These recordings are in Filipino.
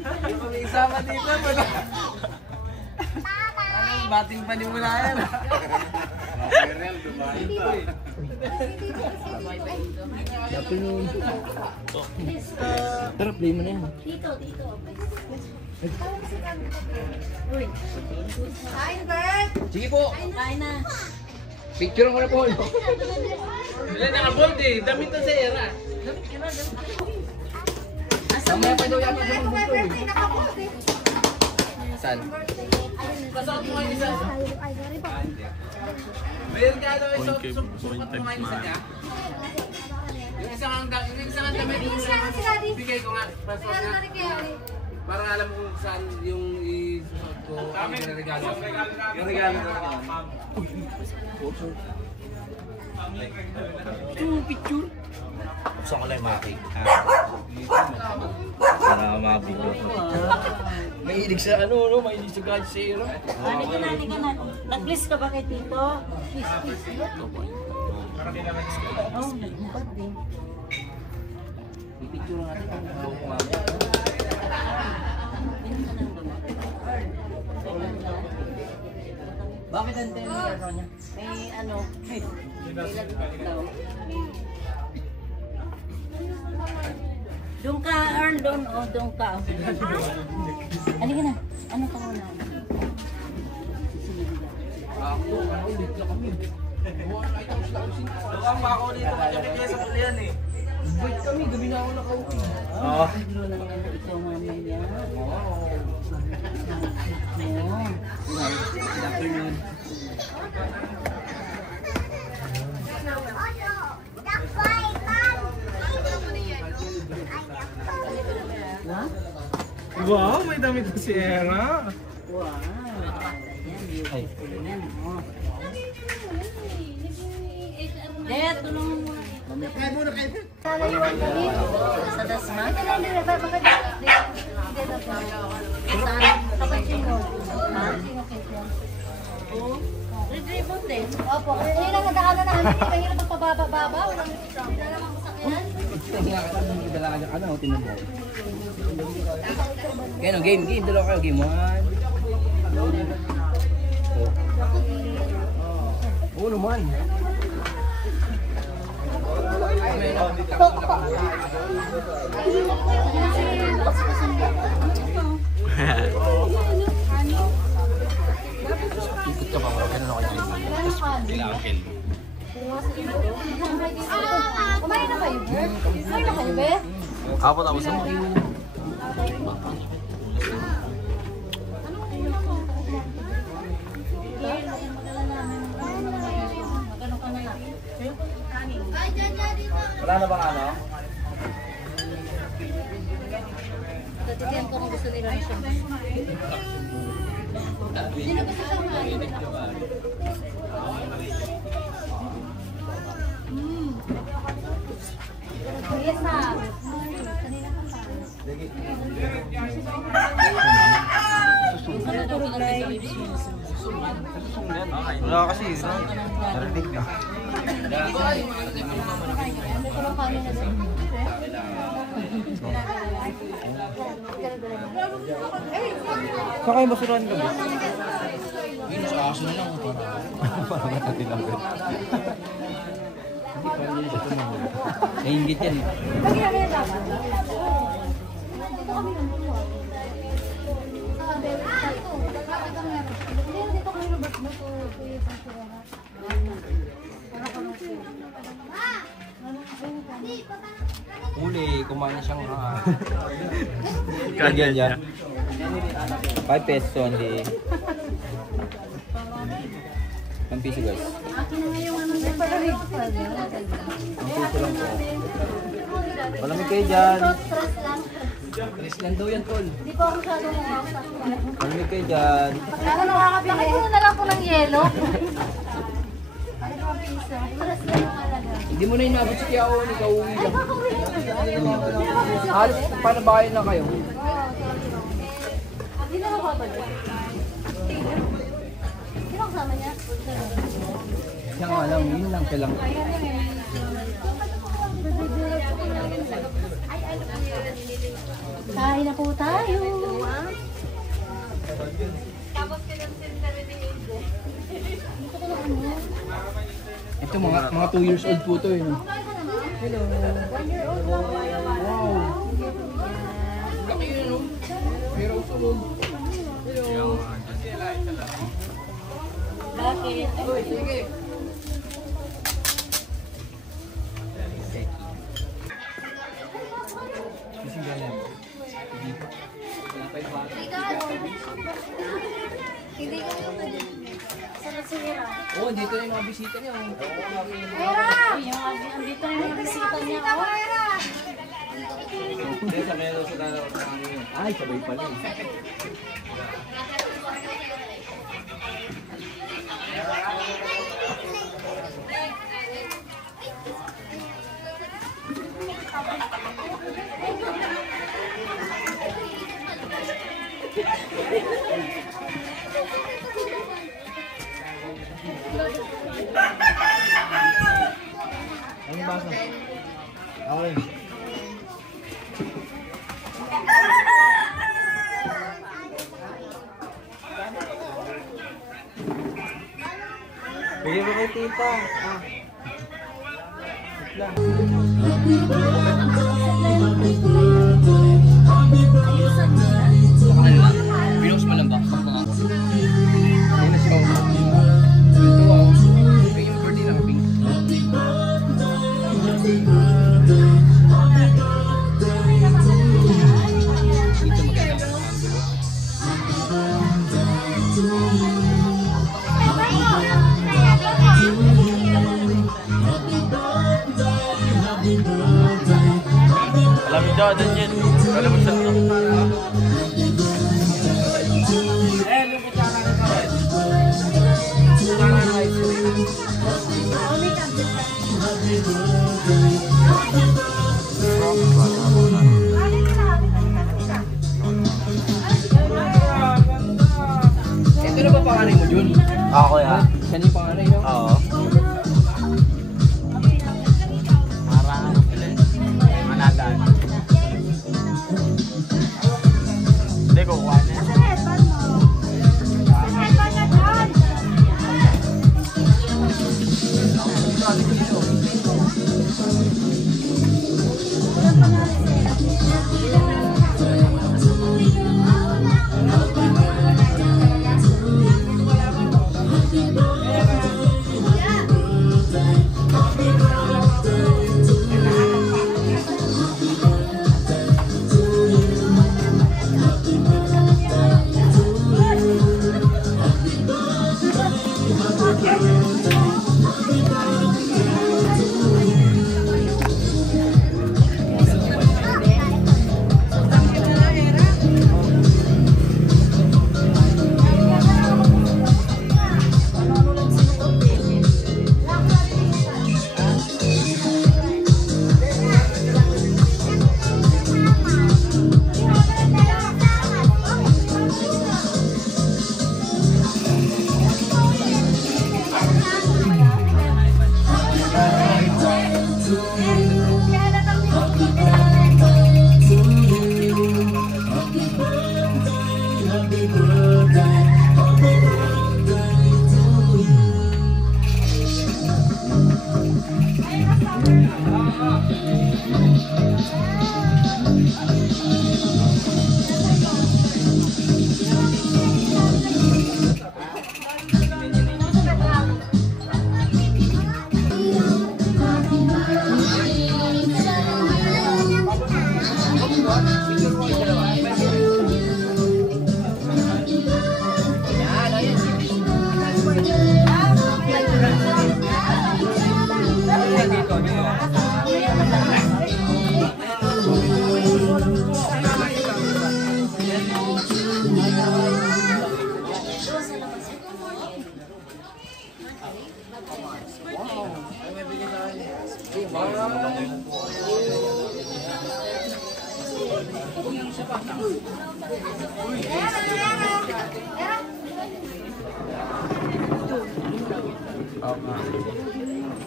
Kami isama dito. Ano, bating panimula yan. Real, dumahin to eh. Tara, play mo na yan. Dito. Uy. Kain, Bert! Sige po. Kain na. Picture ko na po. Wala naka-bold eh. Damit na sa era. Mamaya pa daw yata sa mga gusto eh. Saan? Pasok mo ngayon isa. Mayroon ka daw yung sukat mo ngayon isa niya. Yung isang damit. Bigay ko nga. Pasok nga. Para alam mo kung saan yung isuot ko. Yung regalo. Yung regalo ko. Picture. Gusto ko lang makik. Para mabigyo. Mahilig sa ano, no? Mahilig sa God Zero. Halika na. Nag-please ka ba kay Tito? Please. Oh, nagmukad din. Picture natin. Bakit ang tenero niya? May ano, may daw. Doon ka, Earl, doon ka. Halika na. Ano ka muna? Ulit na kami. Luwang pa ako dito kaya sa pulian eh. Wait kami, gabi na ako nakauwi. Oo. Siguro lang yan, ikaw mamaya. Afternoon. Wow, may damit na si Era. Wow. Ay. Yan, oh. Dad, tulungan mo. Kaya muna kayo. Sa dasma? Saan? Kapatid mo. Oo. Retrieve din. Opo. Ngayon ang nadaanan namin. Mahirap magpababa-baba. Walang naman masakyan. Ano, tinan mo. Kaya no, game. Dalawa kayo, game 1. Oo naman. Ikot ka pa mo, ganun ako dyan. Kailangan. Kumain na kayo, Bert? Kumain na kayo, Bert? Apo tapos mo. Wala na bang ano? Tatiyan ko kung gusto nila na siya. Hindi na ba siya sama? Yes, na. Wala kasi. Narinig na. Saan kayo masuruan ka ba? Yun, sa aso na lang. Para matatin lang. Hindi pa rin siya tumahul. Nainggit yan eh. Huli, kumain na siyang kagyan niya. 5 pesos only. 1 piso guys. Ang piso lang po. Malamig kayo dyan. Chris lang daw yan, Tol. Hindi po ako masyadong makakasakit. Malamig kayo dyan. Ano nakakabili? Bakit mo na lang po ng yelo? Ano po piso? Press lang yung alaga. Hindi mo na inabot si Kiao, ikaw uwi lang. Halos, paano ba kayo na kayo? Hindi na mapapalo. Sino kasama niya? Siya nga lang, yun lang siya lang. Kain na po tayo. Ito mga 2 years old po to eh. No? Hello. 1 year old lang. Wow! Laki yun no? Pero tulog. Hello. Bakit? Uy, sige. Kasing ganyan. Hindi ka sa nasira. Oo, dito na yung mga bisita niya. Andito na yung bisita niya. Hindi, sabi na daw sa dalawa sa kanina. Ay, sabay pala eh. Ano ba sa? Okay. Bigyan mo kay tita. Pinos mo lang ba? Hindi na siya. Ito ako. Bigyan mo birthday lang, Pink. Dito maganda lang ang gulo. Alam mo daw, Daniel. Alam mo siya ito. Ito na ba pangalan mo, Jun? Ako yan. Saan yung pangalan nyo? Oo. Parang ano sila eh. Managan. Hindi ko kuha na.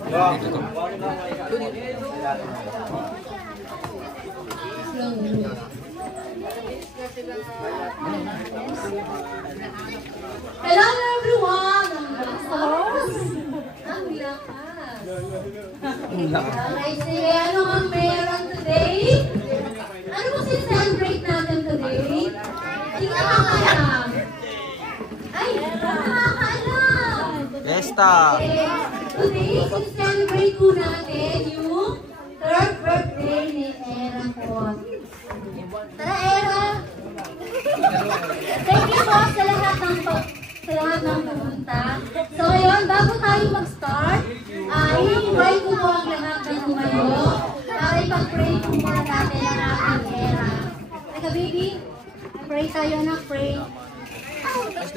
Dito to. Hello everyone! Ang lakas. Okay, sige, ano ang meron today? Ano mo sin-celebrate natin today? Hindi ka nakakaalam. Ay, nakakaalam. Fiesta! Today, sin-celebrate po natin yung 3rd birthday ni Era po. Tara, Era! Thank you po sa lahat ng pumunta. So ngayon, bago tayo mag-start, i-invite ko po ang lahat ng tumayo para ipag-pray po muna natin ang ating Era. Teka baby, pray tayo na, pray.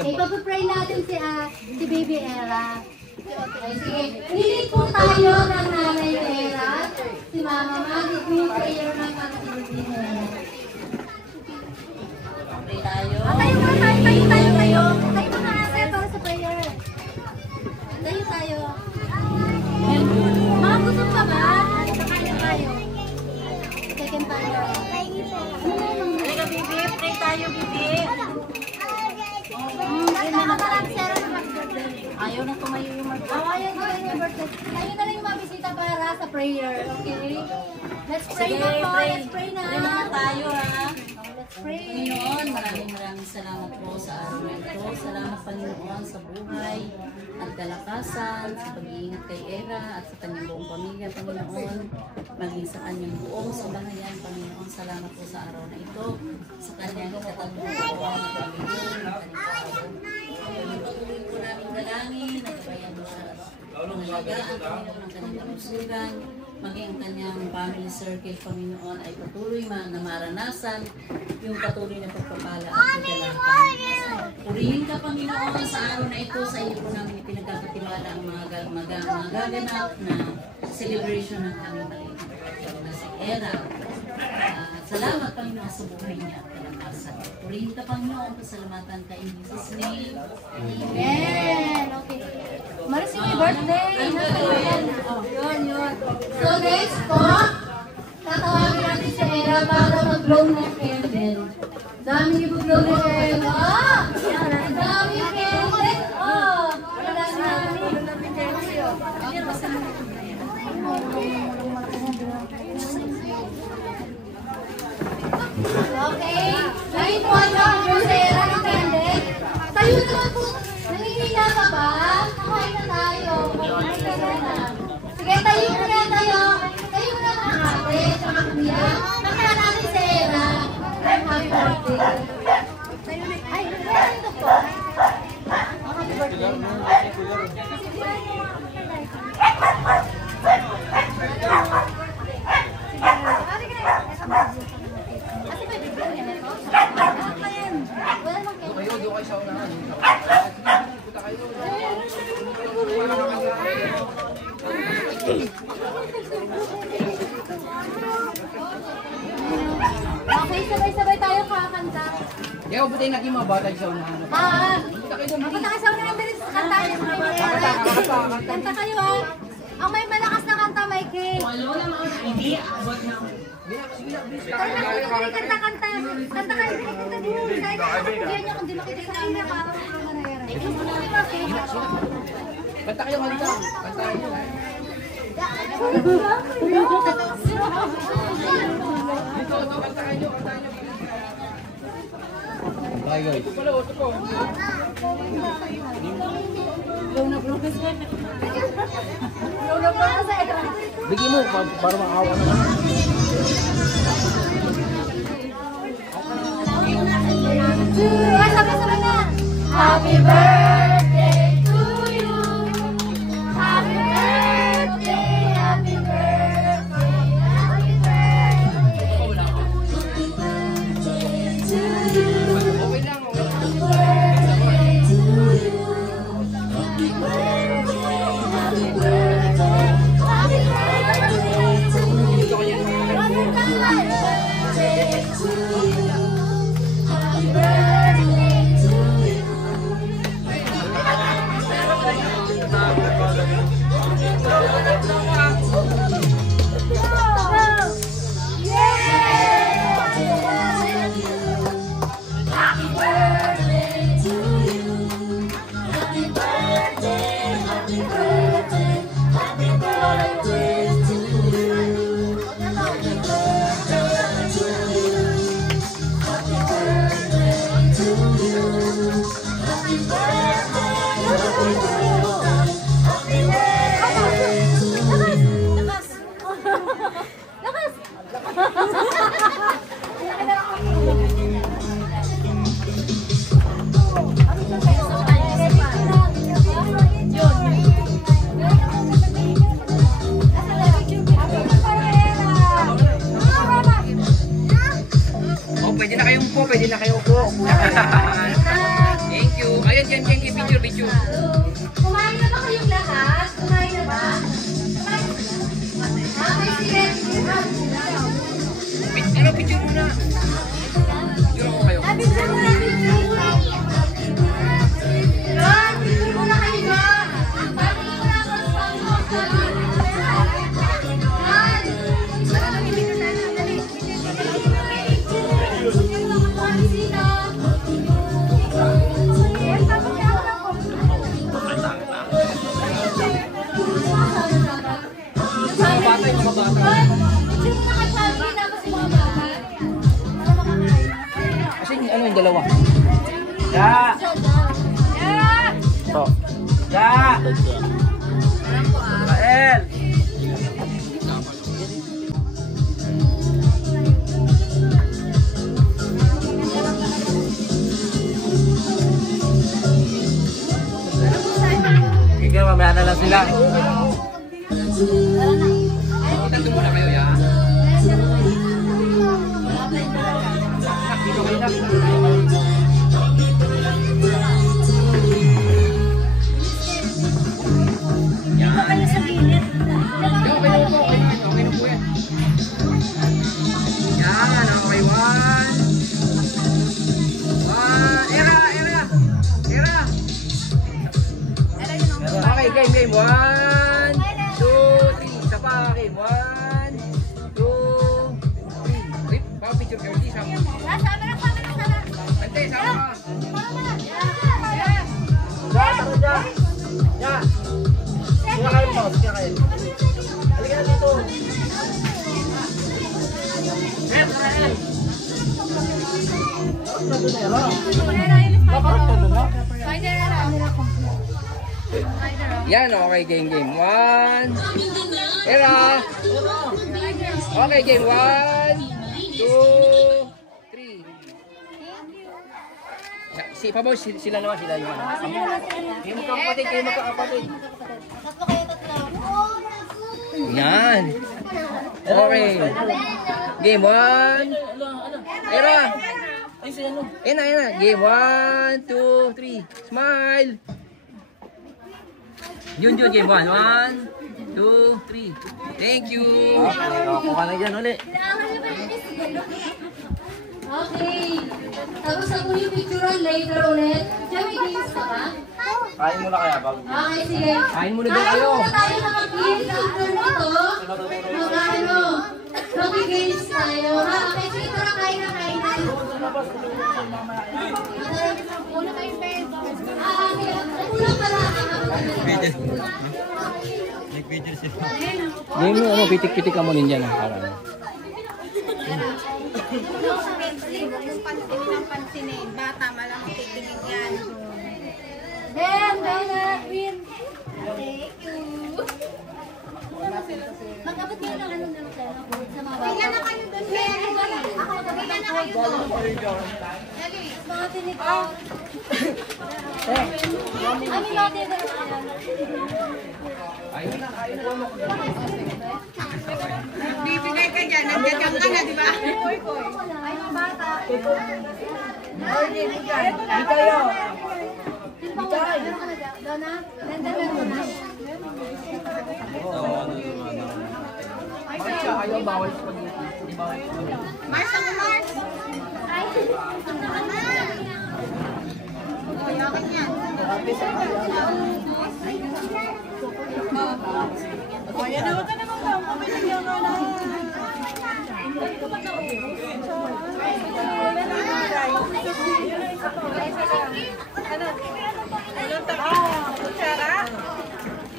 Ipag-pray natin si baby Era. Okay, sige. Nilid po tayo ng nanay Era, si Mama Magit mo yung prayer ng kapatid ni Era. Pray tayo. Tayo mga ate para sa prayer. Tayo. Mga gutom ka ba? Kakain tayo. Second tayo. Halika, bibi. Pray tayo, bibi. Ayaw na tumayo yung ayaw na yung birthday. Ayaw na lang yung mabisita para sa prayer. Okay? Let's pray na po. Let's pray na. Pray na tayo, ha? Panginoon, maraming salamat po sa araw na ito. Salamat Panginoon sa buhay at kalakasan, sa pag-iingat kay Era at sa kanyang buong pamilya, Panginoon. Maging sa kanyang buong sambahayan, Panginoon. Salamat po sa araw na ito, sa kanyang katagpuan at pamilyon. Patuloy po namin dalangin, nagbayan mo siya pangalagaan, Panginoon, ang kanyang kalusugan. Maging ang kanyang family circle, Panginoon, ay patuloy na maranasan yung patuloy na pagpapala at kagalakan. Purihin ka, Panginoon, sa araw na ito. Sa iyo po namin ipinagkakatiwala ang mga gaganap na celebration ng aming maliit na si Era. Salamat, Panginoon, sa buhay niya at kalakasan. Purihin ka, Panginoon, pasalamatan ka in Jesus' name. Amen. Okay. Maris yung birthday. Yun. So next po, tatawagin natin si Era para mag-blow ng candle. Dami niyo mag-blow ng candle. Dami yung candle. Okay. Ngayon po ay mag-blow si Era ng candle. Tayo naman po. Nangihina ka ba? Kumain na tayo. Sige, tayo muna tayo. Tayo muna mga ate. Tsaka kuya. Nakala natin si Era. Happy birthday. Ay, nandito po. Happy birthday. Okay, sabay-sabay tayo kakanta. Kaya ko pati naging mga bata sa unahan. Mapunta kayo sa unahan bilis. Kanta niyo sa mga kanta kayo ha. Ang may malakas na kanta, may cake. Hindi, abot na. Kanta. Kanta kayo. Kanta din yung kahit hindi niyo kung di makita sa kanya para Kanta kayo, halika. Kanta kayo. Bye guys. Bigyan mo para maawa naman. Sabay-sabay na. Happy birthday to you. Happy birthday, happy birthday, happy birthday. Happy birthday to you. Okay lang. Happy birthday to you. Happy birthday, happy birthday, happy birthday to you. Happy birthday to you. Happy birthday to you. pwede na kayo upo. Thank you. Ayun, yan, video. Kumain na ba kayong lahat? Kumain na ba? Okay, sige. Picture muna. Picture ko kayo. Picture muna, picture muna. Ron, picture muna kayo doon. Bago mo na ako sa pangko. Kasi ano yung dalawa? Ya! So. Ya! Kael! Sige, mamaya na lang sila. Dito muna kayo, ya. Game. 1, 2, 3. Isa pa. Game. 1, 2, 3. Wait, picture kayo. Di sama. Ante, sama. Ya. Kaya kayo mo. Kaya kayo. Halika na dito. Yan, okay, game. 1. Era. Okay, game. 1, 2, 3. Si Paboy, sila naman. Kayo magkakapatid. Yan. Okay. Game 1. Era. Ena. Game 1, 2, 3. Smile. Yun, game 1. 1, 2, 3. Thank you. Kuha na dyan ulit. Okay. Tapos ako yung picturean later ulit. Diyan may games ka ba? Kain muna kaya bago. Okay, sige. Kain muna daw kayo. Kain muna tayo na mag-games after nito. Mag-ano. Mag-games tayo. Ha? Okay, sige. Tara, kain na. Una tayong bed. Kulang pala. Game mo, pitik-pitik ka mo ninja na. Yung pansinin ang pansinin. Bata, malamang titingin yan. Ben, win. Thank you. Mag-abot kayo ng anong naman sa mga bata. Tingnan na kayo doon, Ben. Ako, tingnan na kayo doon. Dali. Mga tinito. Ano natin na Bibigay ka dyan. Nandiyan ka na, di ba? ay, mga bata. Di kayo. Meron ka na dyan. Dona? Meron ka na. Ayaw, bawal sa Mars, ako Mars. Ay, Yakin yan. Ayan, huwag ka naman ba? Pabigyan ka na.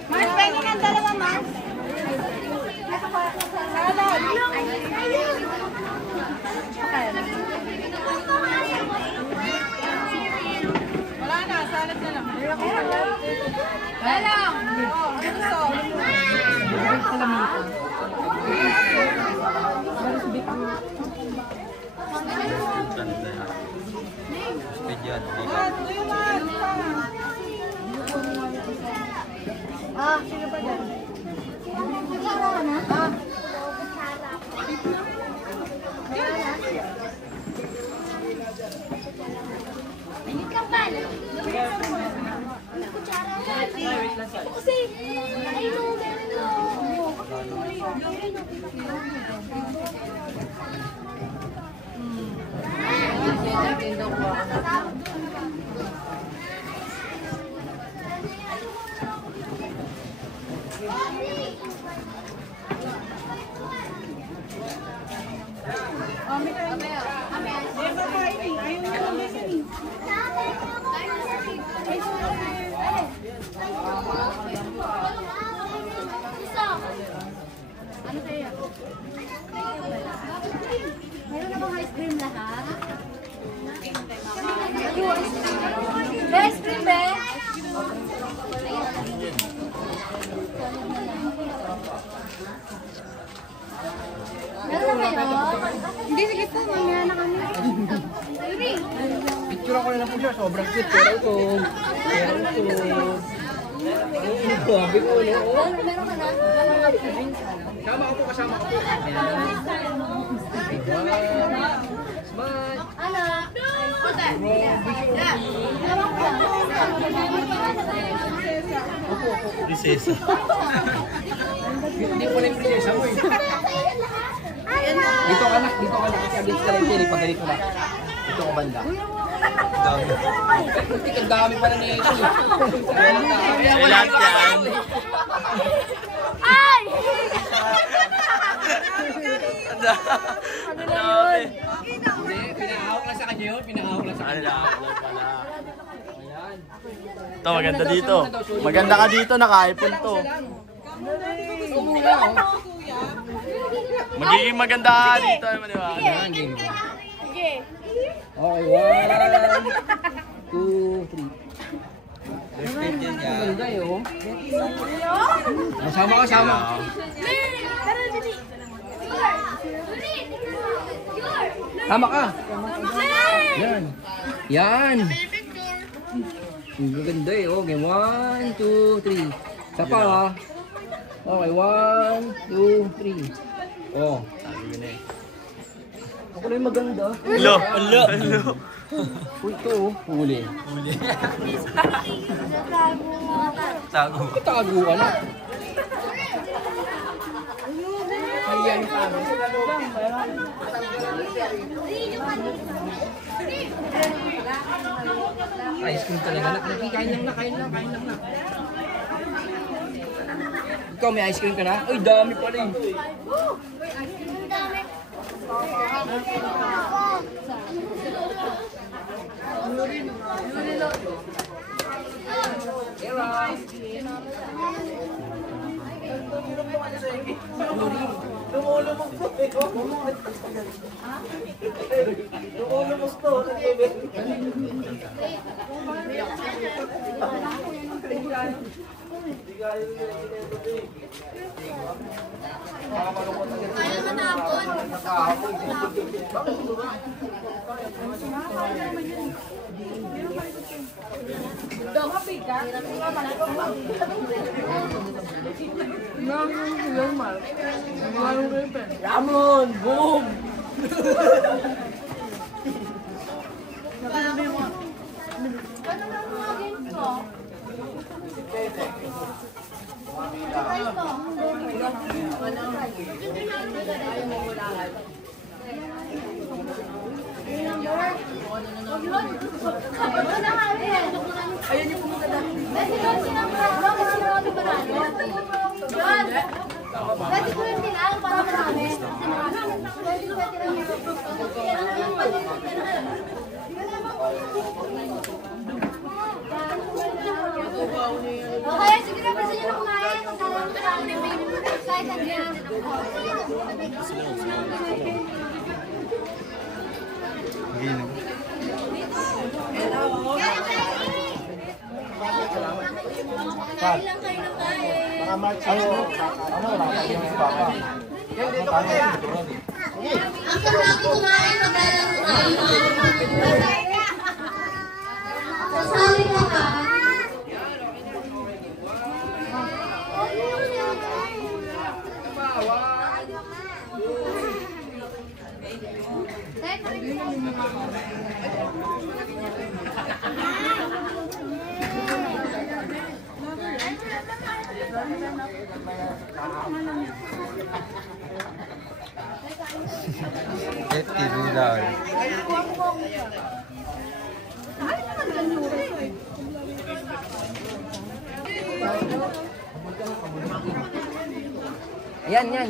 Mars, pwede ng dalawa, Mars. Wala na, salad na lang. Wala. sino ba dyan? Nag-aaral ka na? Meron na bang ice cream lahat? Ice cream, be? Meron na kayo? Hindi, sige po. Mamaya na kami. Picture ko na lang po siya. Sobrang cute. Pero ito. Grabe ko. Meron ka na? Kasama ko po, kasama ko po. Smile. Anak. Prinsesa. Hindi po lang yung prinsesa mo eh. Dito ka na, dito ka na. Dito ka lang yung pag ganito na. Dito ka banda. Dami. Ang dami pala na ito. Lahat yan. Ay! Ang dami. Hindi, pinahawak lang sa kanya yun. Pinahawak lang sa kanya. Ito, maganda dito. Maganda ka dito, naka-iPhone to. Magiging maganda ka dito, maniwala. Okay, 1, 2, 3. Maganda yun. Masama ka, sama. Tama ka. Yan. Yan. Ang ganda eh. Okay, 1, 2, 3. Isa pa ha. Okay, 1, 2, 3. Oh. Ako na yung maganda. Hello, hello, hello. Uy, ito oh. Huli. Tago. Tago ka na. Ayan pa. Ice cream talaga na. Kain lang na, kain lang na. Ikaw may ice cream ka na? Ay, dami pala eh. Ramon, boom! Ayun yung pumunta. Kasi doon sinamura ko si Robbie Barano. Yun. Kasi ko yung tinang para marami. Kasi ko yung okay, sige na. Pwede nyo na kumain. Kahit ang ganyan. Kain lang kayo ng kain. Ang sarap kumain ng kain. Sasali ka ka.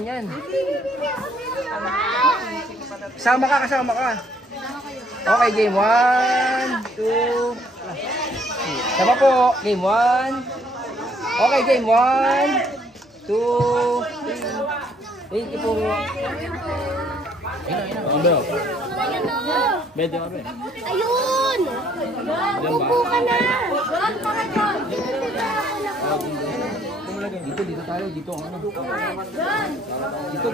Yan. Kasama ka. Okay, game 1, 2. Sama po, game 1. Okay, game 1, 2, 3. Thank you po. Ayun! Upo ka na! Dito tayo, dito ang ano. Dito.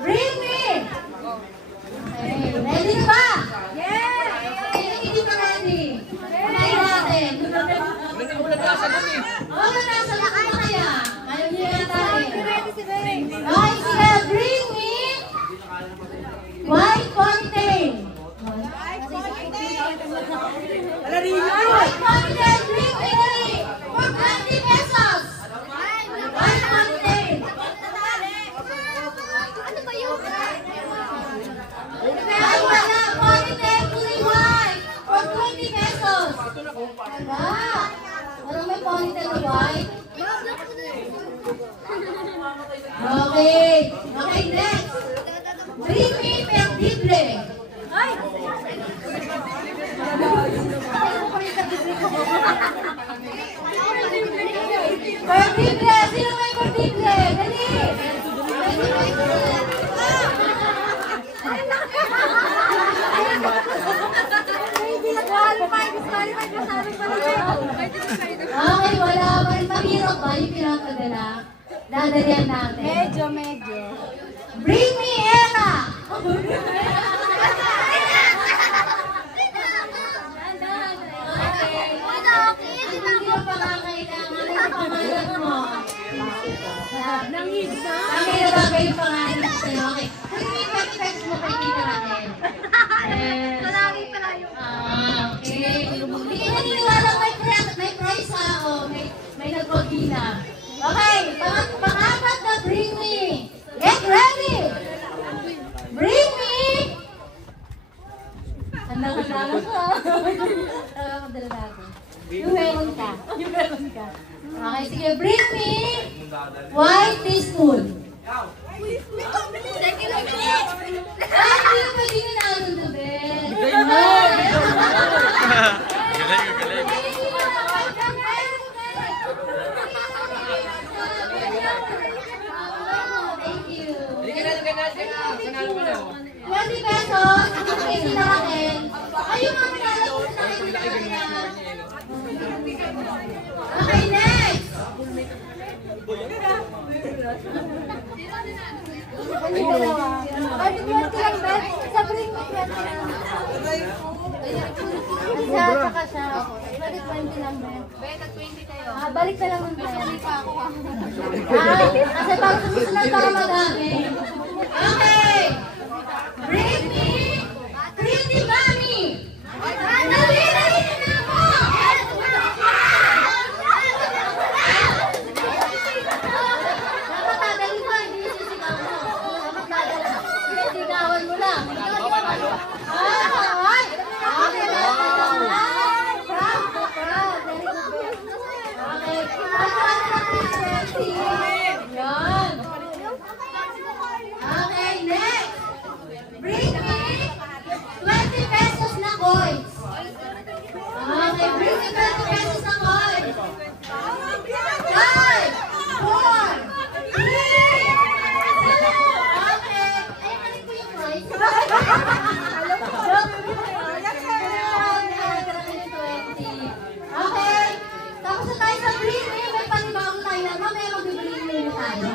Bring me! Okay, ready na ba? Yes! Hindi pa ready. Unahin natin. Nasa lakay kaya. Ayaw niyo yata eh. Okay, sige. Bring me white ponytail. White ponytail, bring me for 20 pesos. White ponytail. Ano ba yun? Ay, wala. Ponytail, kulay white for 20 pesos. Wala. Walang may ponytail na white. Okay. Okay, next. Bring me perdible. Ay! Perdible! Sino may perdible? Dali! Okay, wala pa rin. Mahirap ba yung pinakadala? Dadalian natin. Medyo. Bring me Ella! Hindi mo pa nga kailangan ang pangalan mo. Nangisa? Ang ba kayo pangalan sa'yo? Okay. Bring me 20 pesos mo kay kita natin. Kalagi pala yung... Okay. Hindi naniniwala may price ha. May nagpagina. Okay. Pangapat na bring me. Get ready! Bring me! Handa ka. Dala natin. Yung meron ka. Okay, sige. Bring me white teaspoon. Ay, hindi pa din na natin to, Ben. Galing. Thank you. 20 Ganun. pesos. Okay, sila natin. Ayun mga pinalagos na kayo. Okay, next. Bakit 20 lang, Ben? Sa bring mo 20 lang. Isa, saka siya. Bakit 20 lang, Ben? Ben, nag-20 kayo. Balik na lang ng Ben. Kasi para sa susunod para madami. Okay. Bring me pretty mommy. Dali na ako. Dapat dadali mo, hindi sisigaw mo. Dapat dadali. Sigawan mo lang. Ay! Okay, Yan. Okay, next. Bring me 20 pesos na coins. Okay, bring me 20 pesos na coins. 5, 4, 3. Okay. Ay, balik ko yung price. Okay. Tapos na tayo sa bring me. May panibago tayo na. Mamaya mag-bring me na tayo.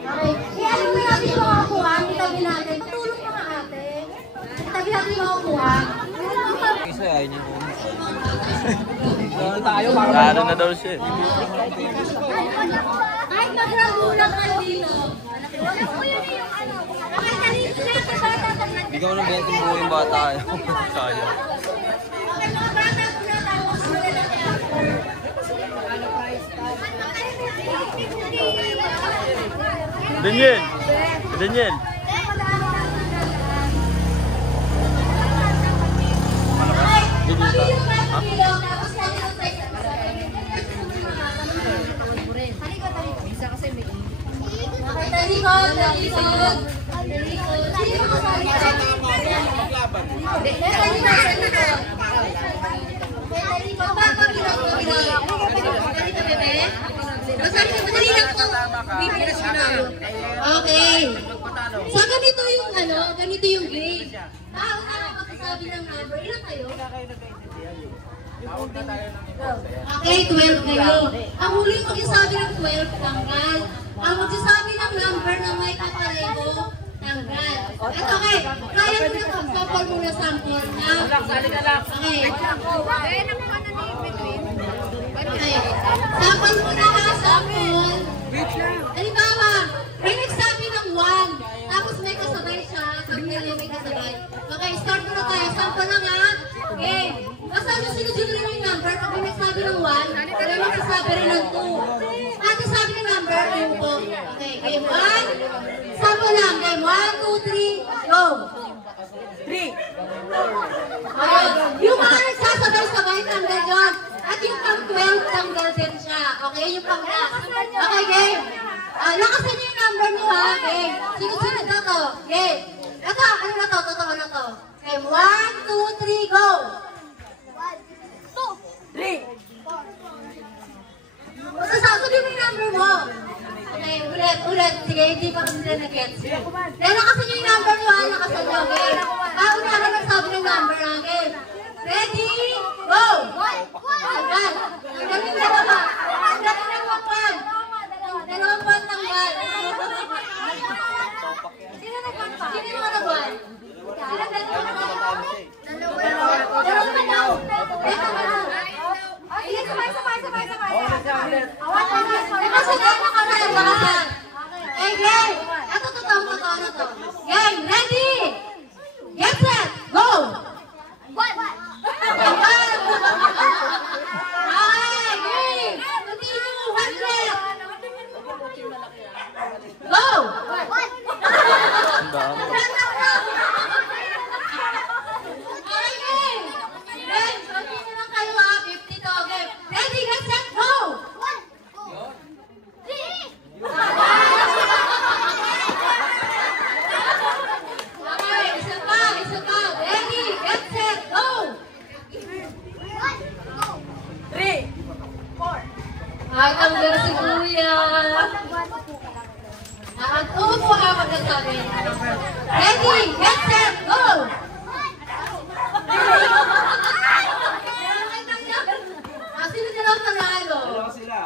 Okay. Iyan mo natin yung mga upuan. Itabi natin. Patulong ka nga ate. Itabi natin yung mga upuan. Isa ay niya ko. Dito tayo para Lalo na daw siya. Ay, magragulang ka dito. Wala ko yun yung ano. Okay, kanina siya sa bata. Hindi ko na benta mo yung bata. Sayang. Okay, mga bata, muna tayo. Daniel. Daniel. Okay. So ganito yung ganito yung game. Magsasabi ng number. Ilan kayo? Okay, 12 kayo. Ang huling magsasabi ng 12, tanggal. Ang magsasabi ng number na may kapareho, tanggal. Ito, okay. Kaya mo na sample muna sample na. Okay. Okay. Sample muna na sample. Halimbawa, may nagsabi ng 1. Tapos may kasabay siya. Pag may kasabay. Okay, start muna tayo. Sample na nga. Okay. Basta yung sinusunod rin yung number. Pag may nagsabi ng 1, may magsasabi rin ng 2. At sabi ng number, yung 2. Okay, game 1. Sample lang. Game 1, 2, 3, go! 3. Yung mga nagsasabay-sabay, tanggal yun. At yung pang 12, tanggal din siya. Okay, yung pang okay, game. Lakasan niyo yung number niyo, ha? Game. Sunod-sunod na to. Game. Ito, ano na to? Totoo na to. Game 1, 2, 3, go! 1, 2, 3. Basta sasabihin mo yung number mo. Okay, ulit. Sige, hindi pa kami nila na-gets. Dahil lakasan niyo yung number niyo, ha? Lakasan niyo, okay? Unahan ang sabi ng number namin. Ready? Go! Tanggal. Tanggalin na ba? Tanggalin na ba pa? Dalawang buwan tanggal. Sino nagbuwan? Sino yung nagbuwan? Dalawang manaw. Sige, sabay. Nakasunod na ka na. Okay, game. Ito, totoo na to. Game, ready? Get set, go! What? Ay, game! Continue, 100! Go! What? Ay, game! Game, continue lang kayo, 50 to, game. Ready, get set, go! 1, 2, 3! Ay, tanggal si Kuya. Upo ka magsasabi. Ready, get set, go! Sino sila ang nanalo? Dalawa sila.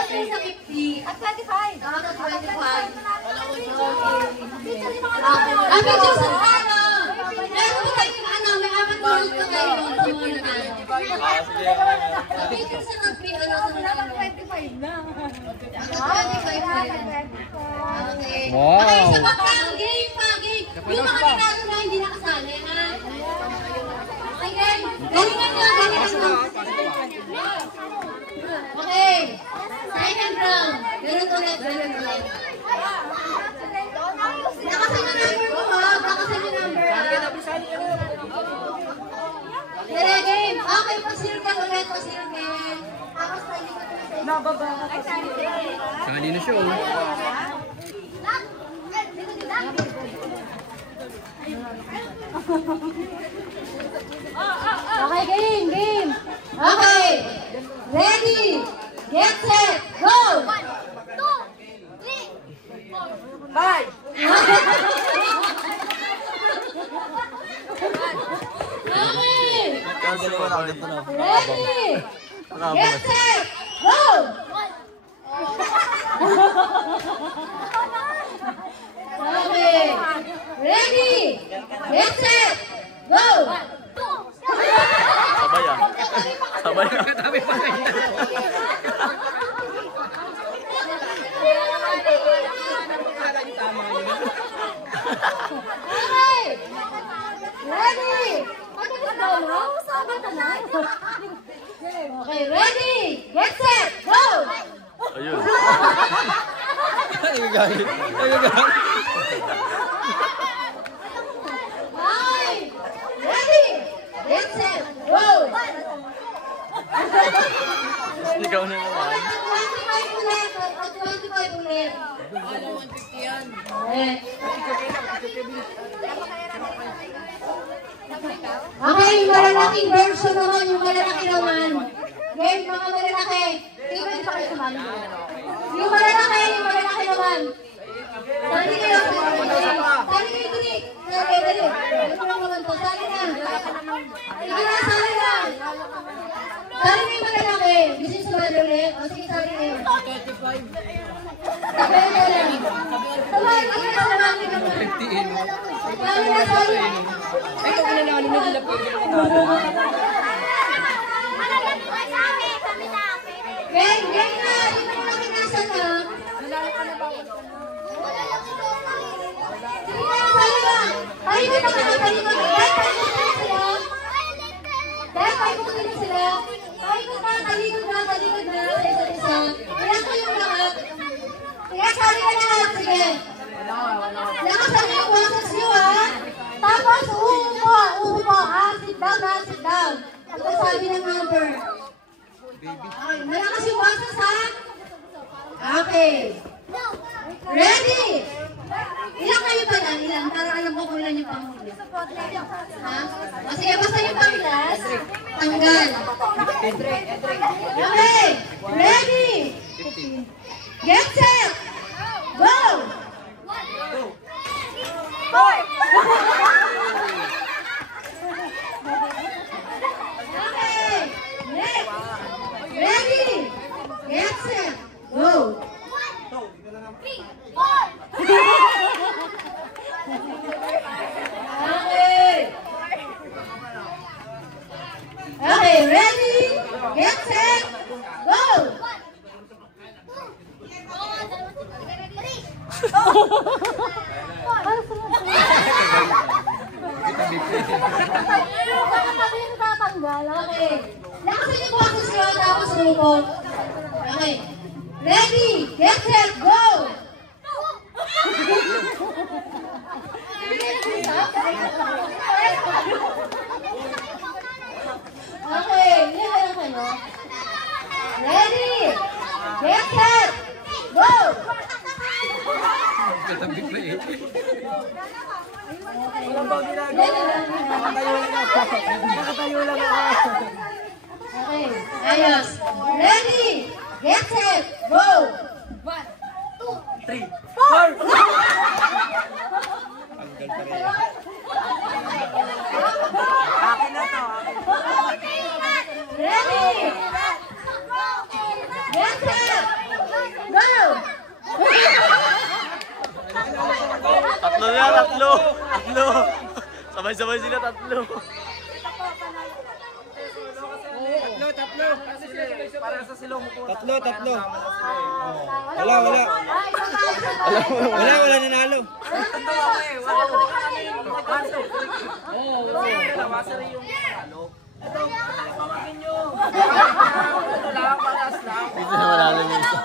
Sa 50. At 25. At 25. Ang picture sa ano? Meron ba kayo may apat na ulit pa kayo? Picture sa rugby, ano sa rugby? 25 na. 25 na rin. Okay. Okay, isa pa pa. Game pa, game. Yung mga nanalo na hindi nakasali, ha? Okay, game. Galingan nyo. Okay. Second round. Ganun ulit. Nakasan yung number ko, ha? Nakasan yung number, ha? Tara, game. Okay, pasirkel ulit, pasirkel. Tapos tayo dito. Nababa. Sali na siya, oh. Okay, game. Okay. Ready. Get set. Go. 1, 2, 3, 4, 5. Okay. Ready. Get set. Go. Okay. Ready. Get set. Go. Sabay ah. Okay. Ready. Okay, ready, get set, go! Ayun. Nagagalit. Nagagalit. Okay, ready, get set, go! Ikaw na naman. 25 ulit, 25 ulit. Okay, yung malalaking version naman, yung malalaki naman. Game, mga malalaki. Hindi ba ito kayo sumali? Yung malalaki naman. Sali kayo, sali kayo, dali. Sali, dali. Ito lang naman to, sali na. Sige na, sali na. Sali na yung malalaki. Gusto yung sumali ulit? O sige, sali na yun. 35. Sabay na lang. Sabay, kasi na sumali naman. Sali na, sali na. Ay, kung kinalaman nila nila po yung Gang na! Dito mo lang kinasan na. Sige na, sali na. Talikod na ka, talikod. Dahil talikod na sila. Talikod na. Sa isa't isa. Ilan ko yung lahat. Sige, sali ka na. Sige. Lakasan niyo yung boses niyo, ha? Tapos, uupo. Sit down. At sabi ng number. Okay, malakas yung boses, ha? Okay. Ready? Ilan kayo pa lang? Ilan? Para alam ko kung ilan yung panghuli. Ha? O sige, basta yung pang-last. Tanggal. Okay. Ready? Get set. Go! Okay. Next. Ready? Get set. Go! Okay, ready? Get set. Go! Okay. Lakasan yung boses nyo, tapos lumot. Okay. Ready? Get set. Go! Okay, lihat lang kayo. Ready? Get set! Go! Okay, ayos. Ready? Get set! Go! 3, 4! Akin na to. Ready? Get set! Go! Tatlo na, tatlo. Sabay-sabay sila, tatlo. Tatlo. Para sa silong mo po. Tatlo. Wala nanalo. Dito na malalo niya isa.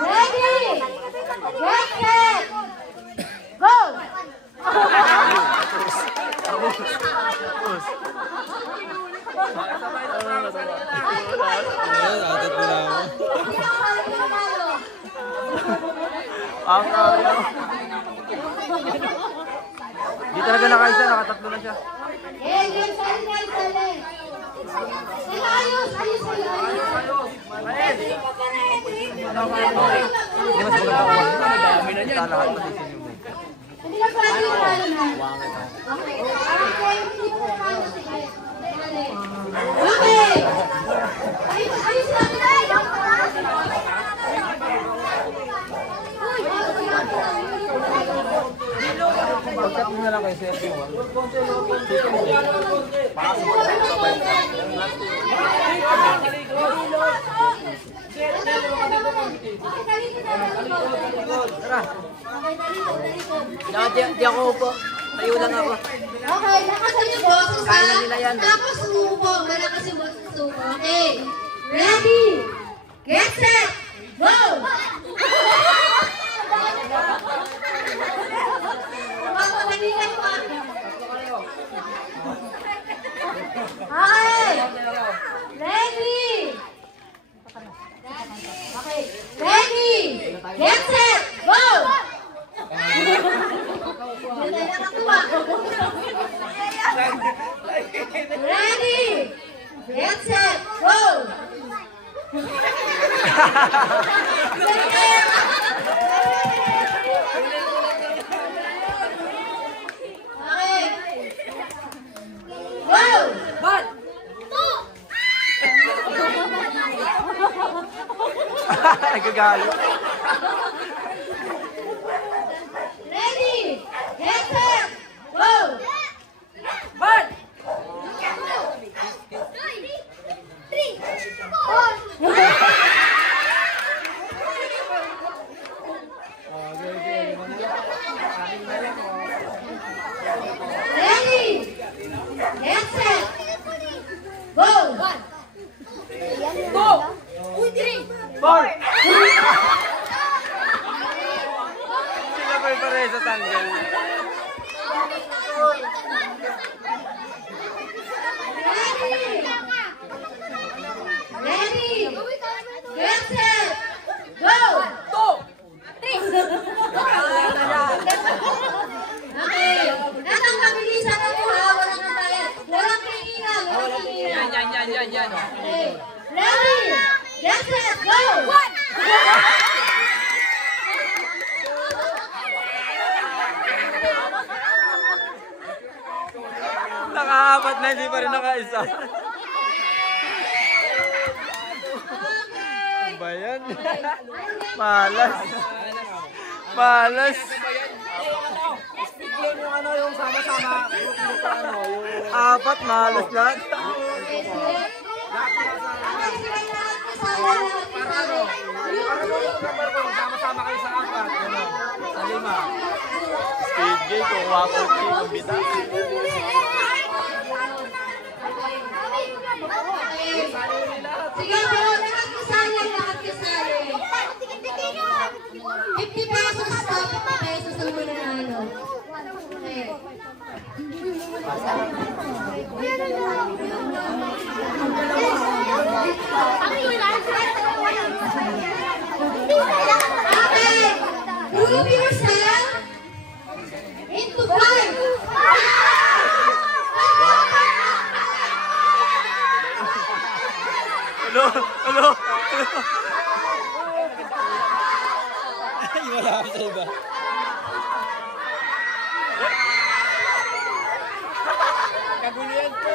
Ready? Get set! Go! Di talaga nakaisa, nakatatlo na siya. Game, sali. Ayos. Hindi mas maganda ko. Dami na niya. Lahat pati sa inyo. Hindi na pala yung palo na. Okay. Hindi ko na palo. Sige. Okay. Ayos lang. Pagkat mo na lang kayo, sir. Di ako upo. Tayo lang ako. Okay, lakasan niyo boses ha. Tapos sumuko. Malakas yung boses sumuko. Okay. Ready? Get set! Go! Mamamalikan pa. Okay. Ready? Okay. Ready? Get set! Go! Ready? Get set! Go! Okay. Go! Bad! Nagagalo. Ready? Get set! Go! Bad! Ready? Get set! Go! Go! Ball! Sila pa yung pare sa tanggal. Ready? Get set! Go! Okay. Natang kabilisan na po ha. Walang antayan. Walang kailangan. Walang kailangan. Yan. Okay. Ready? Get set! Go! Nakaapat na, hindi pa rin nakaisa. Ano ba yan? Malas. Malas. Yung sama-sama. Apat, malas lahat. Sama-sama kayo sa apat. Sa 5. Speed gate, kung wako kung bita. Sige po, lahat kasali. 50 pesos pa, 50 pesos ang mananalo. Okay. Okay. Group yourself into 5. Ano? Wala ako sa iba. Kagulian ko.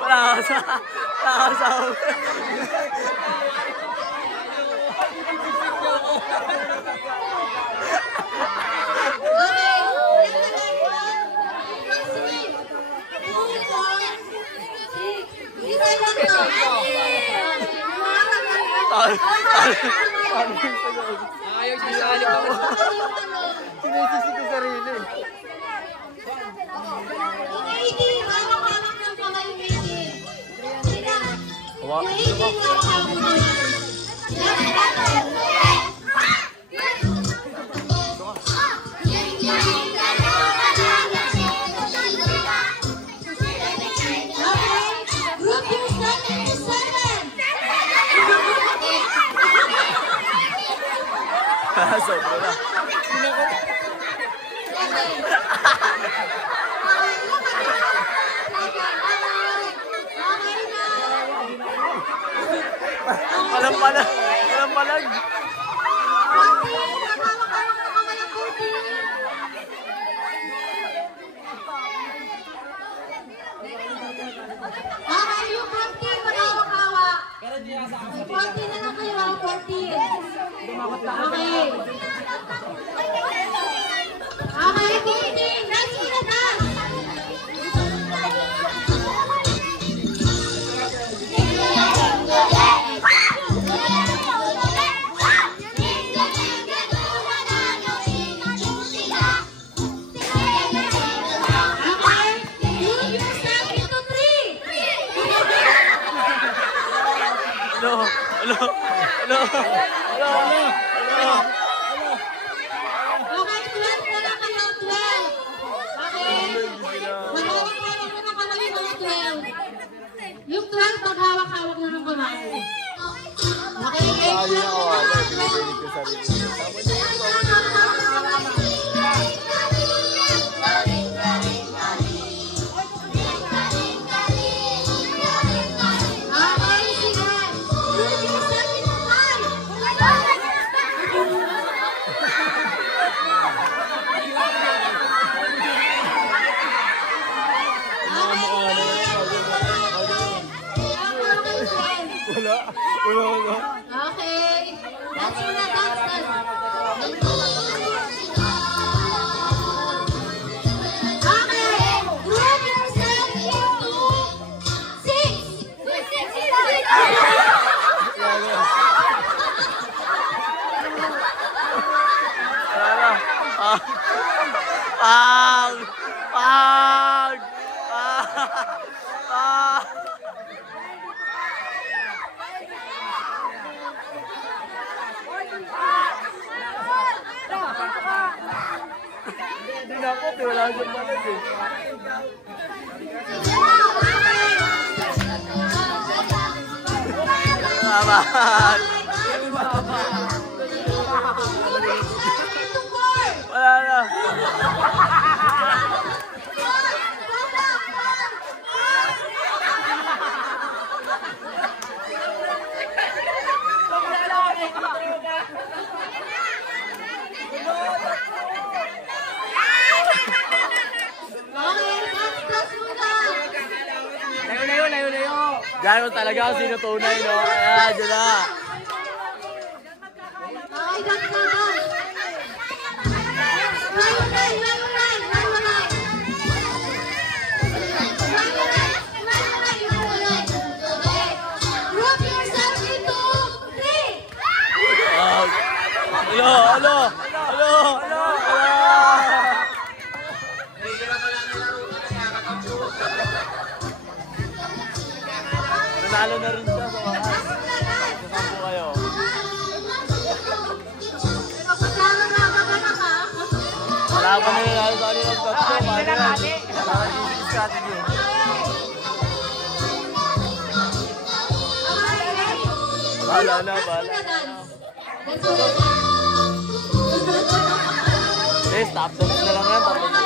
Wala ka sa Ayaw siya sa alip ako. sinisisi ko sarili. sobra na. Okay. Walang palag. Okay, yung 14, magkawak-hawak. 14 na lang kayo, 14. Okay. Okay, 14. Dance muna, dance. Hello. Okay, 12 na lang kayo, 12. Okay. Maghawak-hawak na ng kamay yung mga 12. Yung 12, maghawak-hawak na ng kamay. Okay, 8 na lang. 12. Okay. Dance muna, dance. Okay. Group yourself into 6. Hindi na ako, wala sa palag eh. Salamat! Wala na. Diyan mo talaga kung sino tunay, no? Ayan, dyan na. Okay, dance na, dance. Group yourself into 3. Hello. Nanalo na rin siya sa mga. Saan po kayo? Wala pa na nanalo sa kanila ng tatlo. Paano yan? Parang yung strategy. Bahala na. Eh, stop dance na lang yan. Tapos na.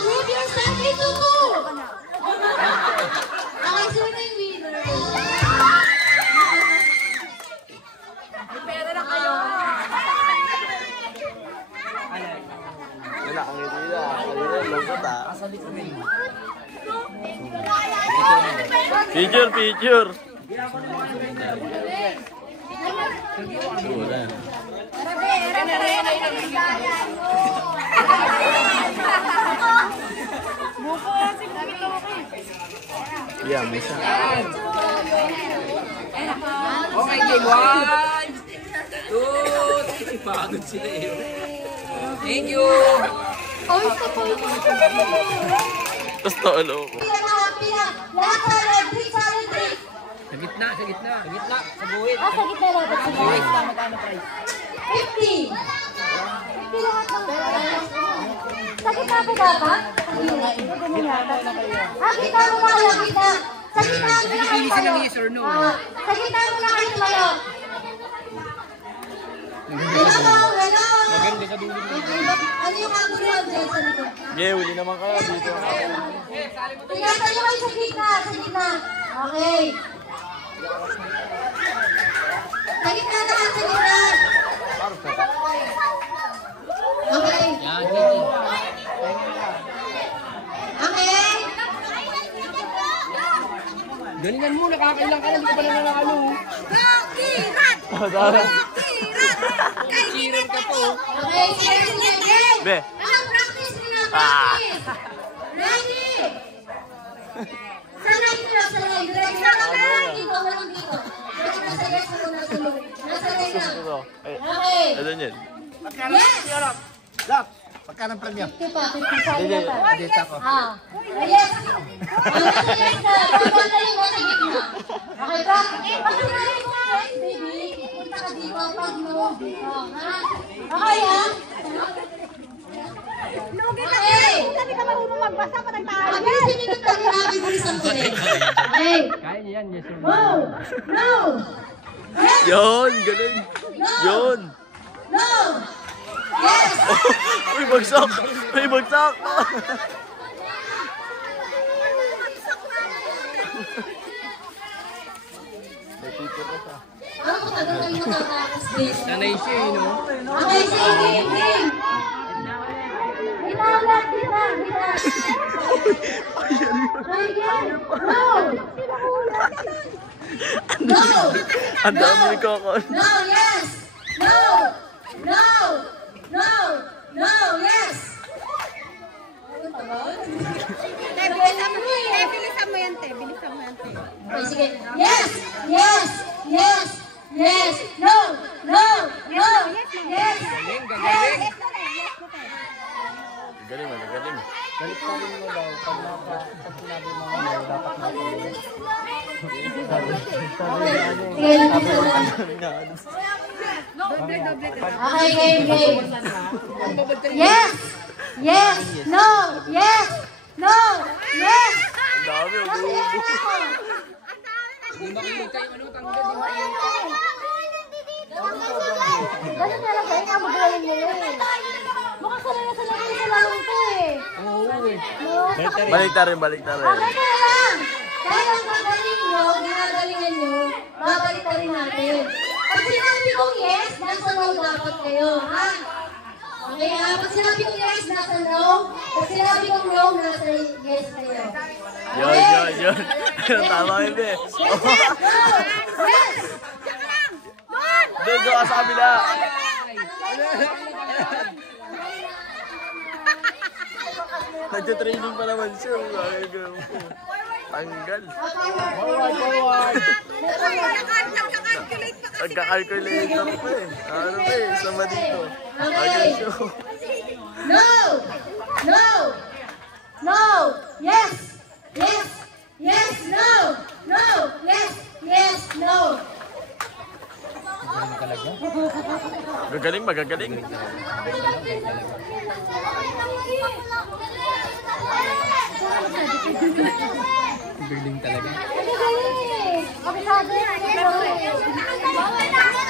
Group yourself into 2. Okay, sino yung winner? Pera na kayo. Wala kang hindi na. Kanina, lungkot ah. Picture. Wala. Yeah, may isa. Okay, game 1, 2, 3. Pagod sila eh. Thank you! Tapos tolo ko. Sa gitna. Sa buwit. Sa gitna dapat sila. Buwit na magkano price? 50. 50 lahat ng sa gitna po dapat? Gitna mo na kayo, gitna. Sa gitna mo na kayo tumayo. Sa gitna mo na kayo tumayo. Hello. sa dulo. Ano yung kaguluhan dyan sa likod? Yeah, huli naman kayo dito. Tingnan tayo kayo sa gitna, sa gitna. Okay. Sa gitna naman, sa gitna. Okay. Yan, Gigi. Okay. Galingan mo, nakakailang ka na, hindi ka pala nanalo. Kakirat! Kakirat! Kaibigan ka po! Okay, sige. Be. Practice nila, practice. Ready? Sanay nila, sanay. Walang dito, walang dito. Nasa yes mo, nasa loob. Nasa right lang. Okay. Ano yun? Yes! Lap, pagka ng premyo. 50 pa, 55 Hindi, pa. Hindi, ako. Ah. Yes. Nasa yes na. Pagkakali mo sa gitna. Okay, practice. Pag sinari mo yes, baby, punta ka dito. Pag no, dito. Ha? Okay, ha? Okay. Hindi ka marunong magbasa pa nagtahan. Abilisin niyo yung tali namin kung isang tuloy. Okay. Kaya niya yan, yes or no. No! No! Yes! Yun, galing. Yun. No! Yes! Uy, bagsak. Uy, bagsak. Ano ko tagal kayo matatakas dito? Sanay siya eh, no? Okay, sige, game! Hinahanggat kita, kita! Try again! No! No! Ang dami ni Kokon. No, yes! No! No! No! No, yes! Bilisan mo yan, te. Bilisan mo yan, te. Okay, sige. Yes! Yes! Yes! Yes! No! No! No! Yes! Galing. Galing, magaling. Balik pa rin mo daw. Pag sinabi mo nga, dapat Okay, game. Yes! Yes! No! Yes! No! Yes! Ang dami, ubo. Hindi makikita yung ano, tanggal, hindi makikita. Ganun talaga, yung kamagaling nila eh. Baka sanay na sanay sa larong to eh. Oo eh. Balik na rin, balik na rin. Okay na lang! Dahil ang magaling nyo, ginagalingan nyo, babalik na rin natin. Pag sinabi kong yes, nasa no dapat kayo, ha? Okay ha? Pag sinabi kong yes, nasa no. Pag sinabi kong no, nasa yes kayo. Yun. Tama yun, be. Yes! Doon ka sa kabila. Nagka-training pa naman siya. Tanggal. Nagka-calculator pa eh. Ano ba eh, sama dito. Tanggal siya. No! No! No! Yes! Yes! Yes! No! No! Yes! Yes! No! Gagaling, magagaling. Galing talaga.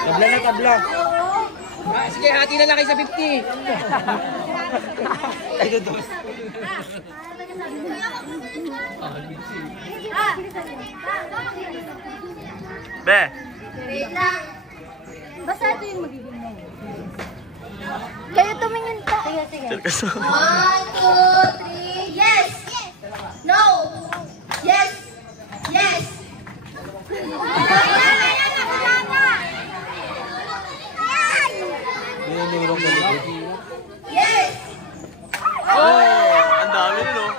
Tabla na tabla. Sige, hati na lang kayo sa 50. Ay, doon. Be. Wait lang. Basta ito yung magiging mo. Kayo tumingin pa. Sige, sige. 1, 2, 3. Yes! No! Yes! Yes! Yes! Oh, ang dami nun, oh.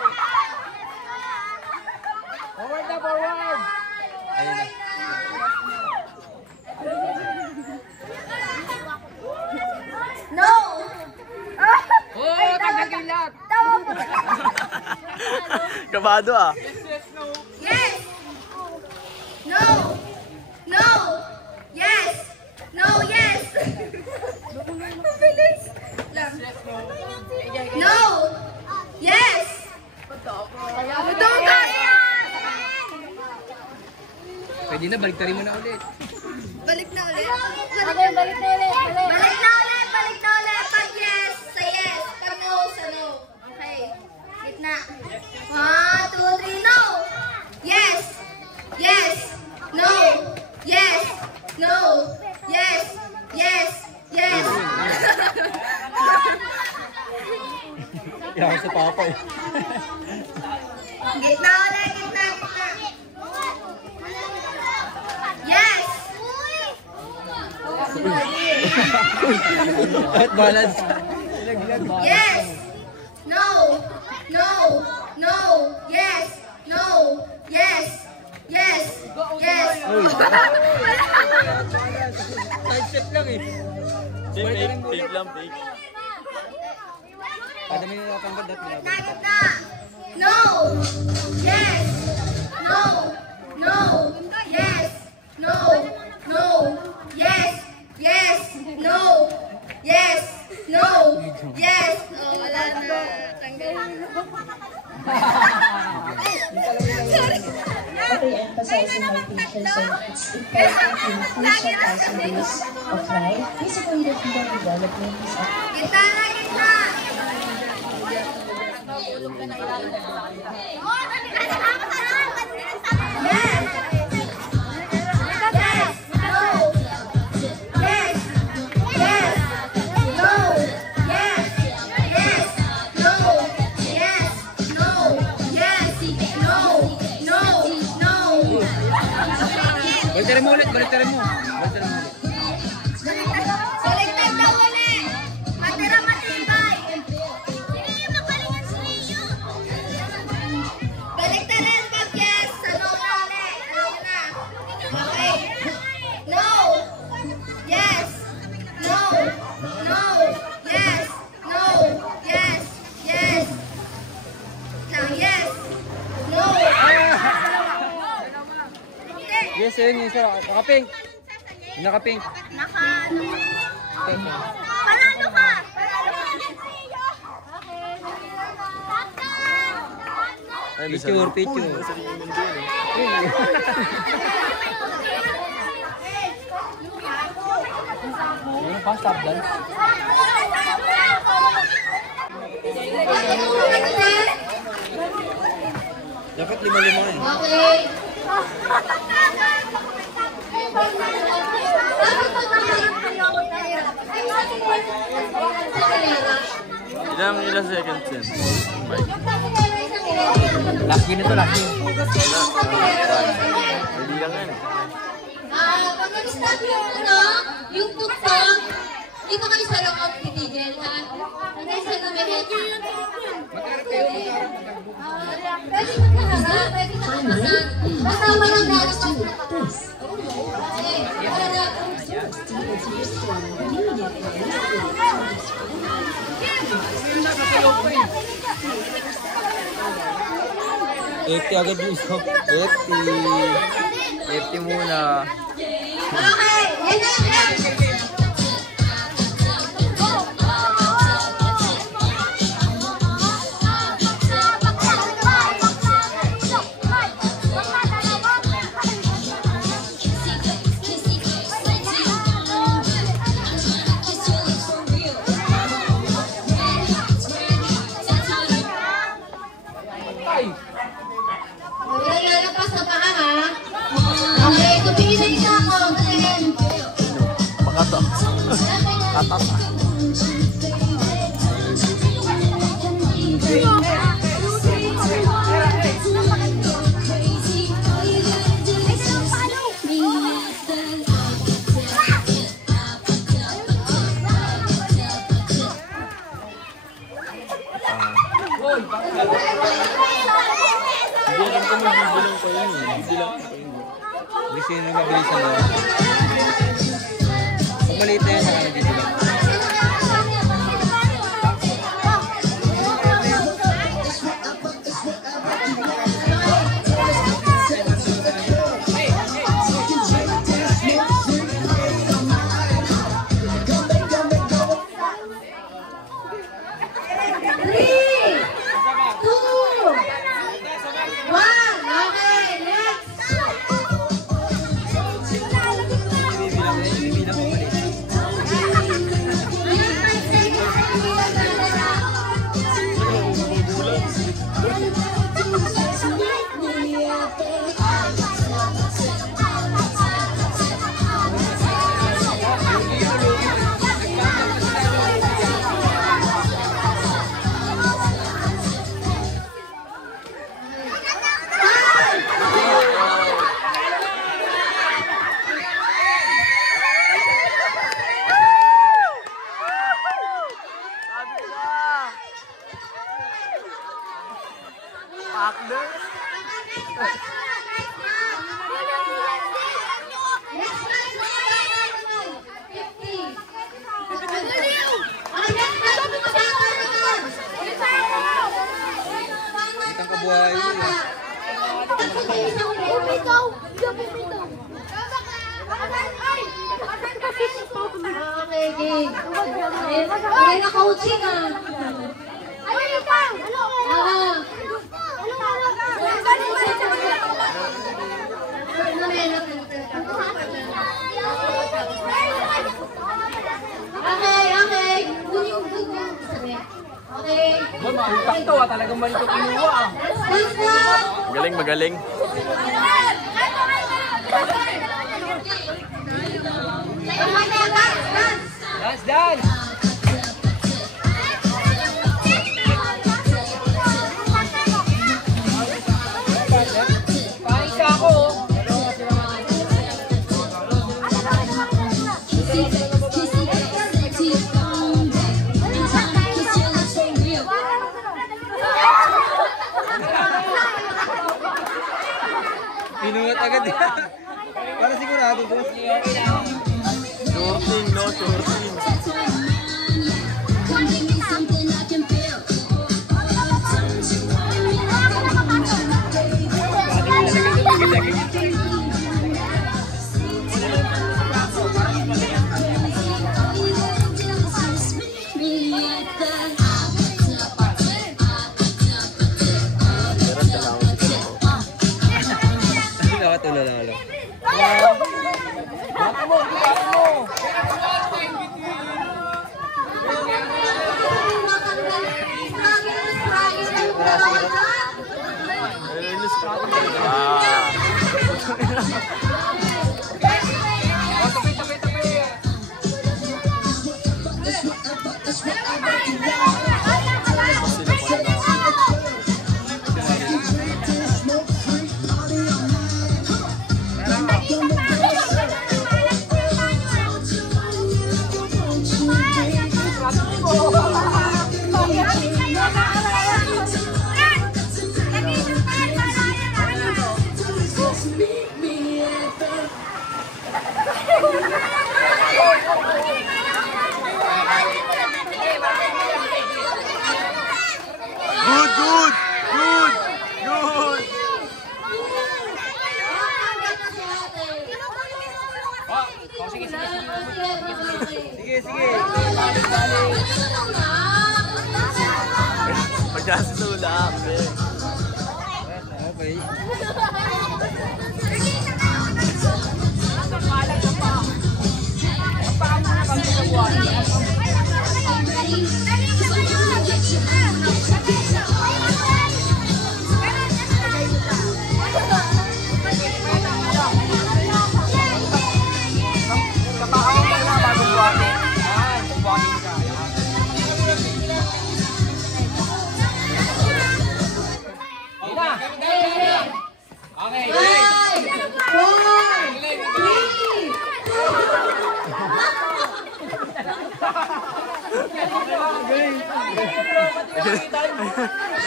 Forward na, forward. Ayun na. No! Oh, tanggal kayo lahat. Kabado ah. Yes! No! No! Yes! No! Yes! Mabilis! No! Yes! Don't Pwede na, baliktarin mo na ulit. Balik na ulit. Okay, balik na ulit. Balik na ulit. Balik na ulit. Pag yes! 1, 2, 3, no! Yes! Yes! No! Yes! No! Yes! Yes! Yes! Yan si Papa eh. Gitna ulit, gitna, gitna. Yes! At balance. Yes! No! No! No! Yes! No! Yes! Yes! Yes! Side step lang eh. Fake lang, fake. Kada may nakapangkad at Gitna, gitna! No! Yes! No! No! Yes! No! No! Yes! Yes! No! Yes! No! Yes! Oh, wala na. Tanggalin mo. Emphasizing my teachers on its important in crucial days of life, physically the development is a Gitna na, gitna! Yes! Yes! No! Yes! Yes! No! Yes! Yes! No! Yes! No! Yes! No! No! No! Baliktad mo ulit, baliktad mo. Baliktad mo ulit. Baliktad daw ulit! Matira matibay! Hindi yung magalingan sa iyo! Baliktad rin pag yes! Ano na ulit? Ano na? Okay. No! Yes! No! No! Yes! No! Yes! Yes! Lang yes! No! Yes, yun yung isa. Nakapink. Nakapink. Panalo ka! Picture, picture. Yung fast up dance. Dapat 5-5 eh. Okay. Ilang seconds yan? Laki nito, laki. Hindi lang yan. Pag nag-stop yung tuktok, dito kayo sa loob titigil, ha? Hanggang sa lumilit. Pwede magkaharap, pwede nakapasan. Basta walang lalabas. Okay, harap. FT agad yung stop. FT muna. Okay, yan na. Walang lalapas na paa, ha? Okay, tumingin na ako. Tumingin. Pakata. Katas ah. Hindi alam ko magbibilang pa yun eh. Bibilang pa yun. Gusto nyo mabilisan mo. Kung maliit na yun, saka nandito lang. Actors. Itang kabuhay yun. Ay, naka-coaching ah. Ay, ikaw! Okay. Okay. Ba, mautak to ah. Talagang mali ko kinuha ah. Magaling. Dance! Paisa ako. Pinuhat agad yan. Para sigurado ko. Shorting, no? Shorting. Nakatulala. Good. Sige. Pagkasi tulak. Okay.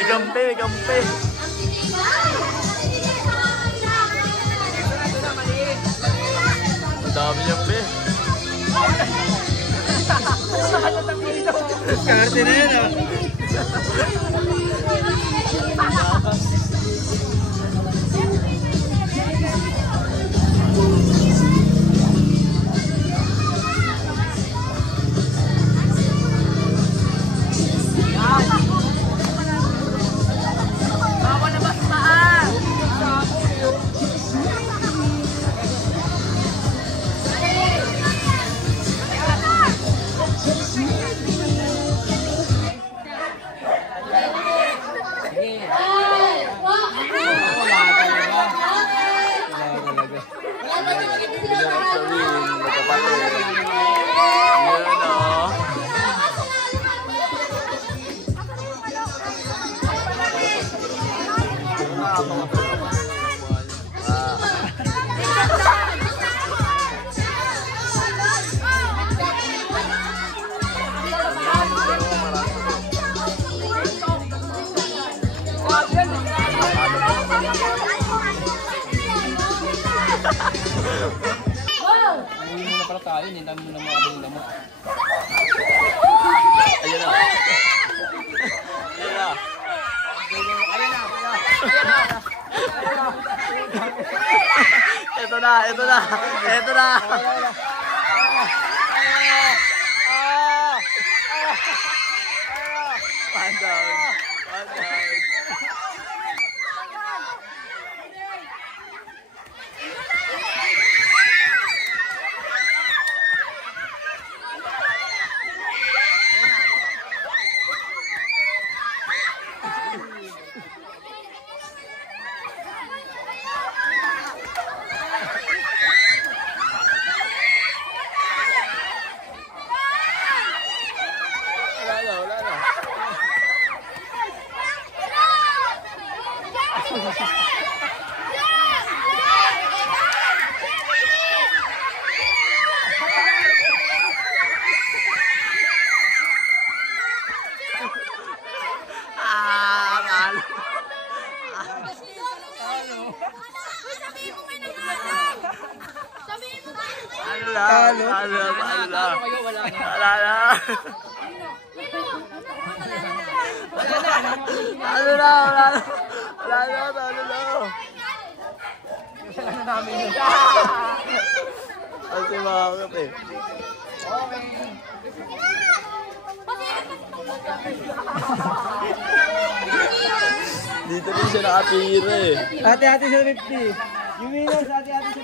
Ikampi. Ang dami niya, pe. Karte na yan ah. pala tayo, hindi namin na makabili ng lamok. Ayun na. Ayun na. Ito na, ito na. Ito na. One down. One down. Kasi makakap eh. Dito rin siya nakatira eh. Ate-ate sa 50. Yung minus, ate-ate sa